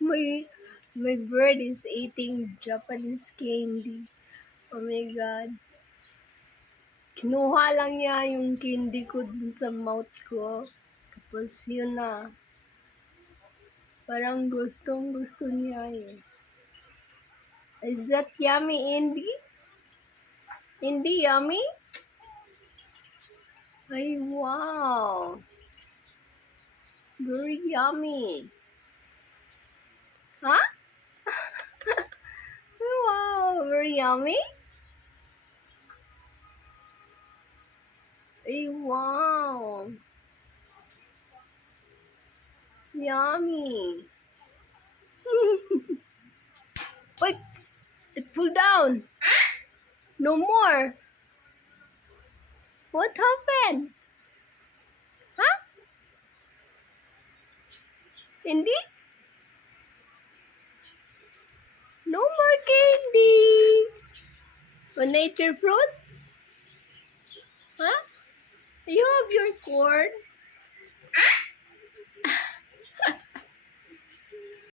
My my bird is eating Japanese candy. Oh my God. Kinuha lang niya yung candy ko dun sa mouth ko. Tapos yun na. Parang gustong gusto niya eh. Is that yummy, Indy? Indy, yummy? Ay, wow. Very yummy. Huh? Wow, very yummy? Ay, wow. Yummy. Wait, it pulled down. No more. What happened? Huh? Hindi? No more candy. Wanna eat your fruits? Huh? You have your corn.